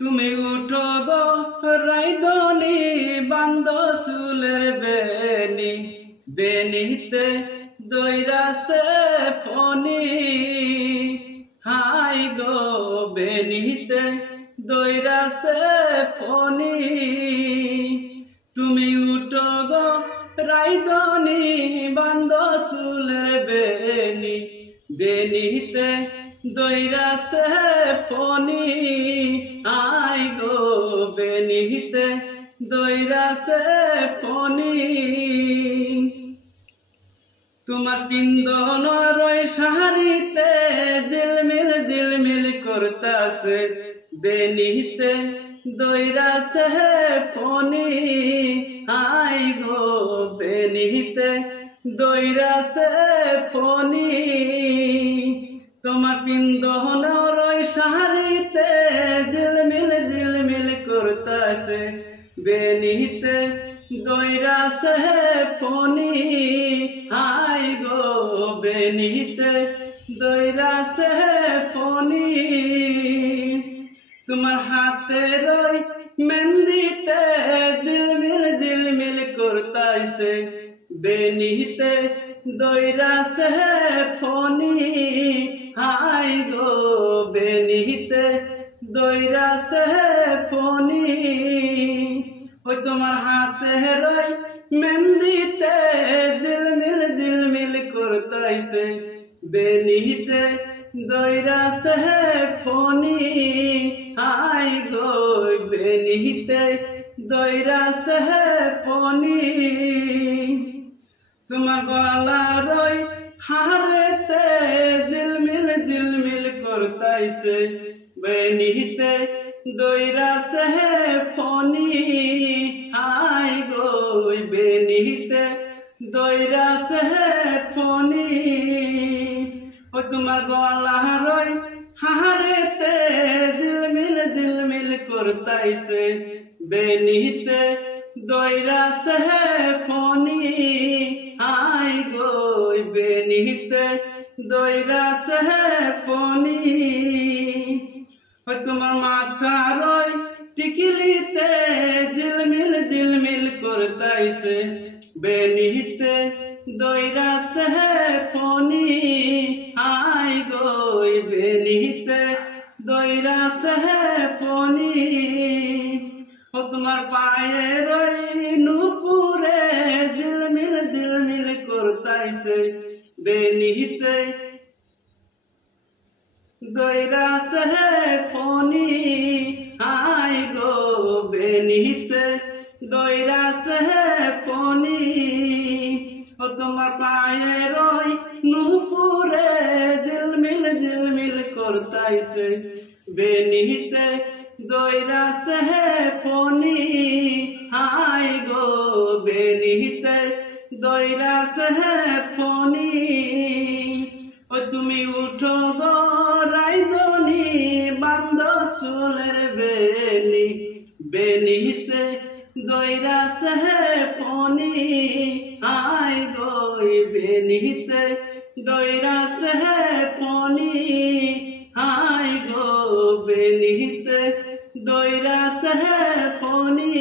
তুমি উঠো গো রাইদনি বান্দ চুলের বেনি বেনিতে দৈরাছে ফনি হাই গো বেনিতে দৈরাছে ফনি তুমি উঠো গো রাইদনি বান্দ চুলের বেনি বেনিতে দৈরাছে ফনি আই গো বেনিতে দৈরাছে ফনি তোমার পিন্দন রই সাহারিতে ঝিলমিল ঝিলমিল করতাছে বেনিতে দৈরাছে ফনি আই গো বেনিতে দৈরাছে ফনি তোমার পিন্দন রই সাহারিতে ঝিলমিল ঝিলমিল করতাছে বেনিতে দৈরাছে ফনি আই গো বেনিতে দৈরাছে ফনি তোমার হাতে রই মেহেন্দিতে ঝিলমিল ঝিলমিল করতাছে বেনিতে দৈরাছে ফনি হাই গো বেনিতে দৈরাছে ফনি ওই তোমার হাতে রই মেহেন্দিতে ঝিলমিল ঝিলমিল করতাছে বেনিতে দৈরাছে ফনি হাই গো বেনিতে দৈরাছে ফনি তোমার গলা রই হারেতে ঝিলমিল ঝিলমিল করতাছে বেনিতে দৈরাছে ফনি আই গো বেনিতে দৈরাছে ফনি ও তোমার গলা রই হারেতে ঝিলমিল ঝিলমিল করতাছে বেনিতে দৈরাছে ফনি আই গো বেনিতে দৈরাছে ফনি ও তোমার মাথা রই টিকিলিতে ঝিলমিল ঝিলমিল করতাছে বেনিতে দৈরাছে ফনি আই গো বেনিতে দৈরাছে ফনি ও তোমার পায়ে রই নুপুরে ঝিলমিল ঝিলমিল করতাছে বেনিতে দৈরাছে ফনি আই গো বেনিতে দৈরাছে ফনি ও তোমার পায়ে রই নুপুরে ঝিলমিল ঝিলমিল করতাছে বেনিতে দৈরাছে ফনি আই গো বেনিতে দৈরাছে ফনি ও তুমি উঠো গো রাইদনি বান্দ চুলের বেনি বেনিতে দৈরাছে Fani I go বেনিতে দৈরাছে Fani I go বেনিতে দৈরাছে Fani.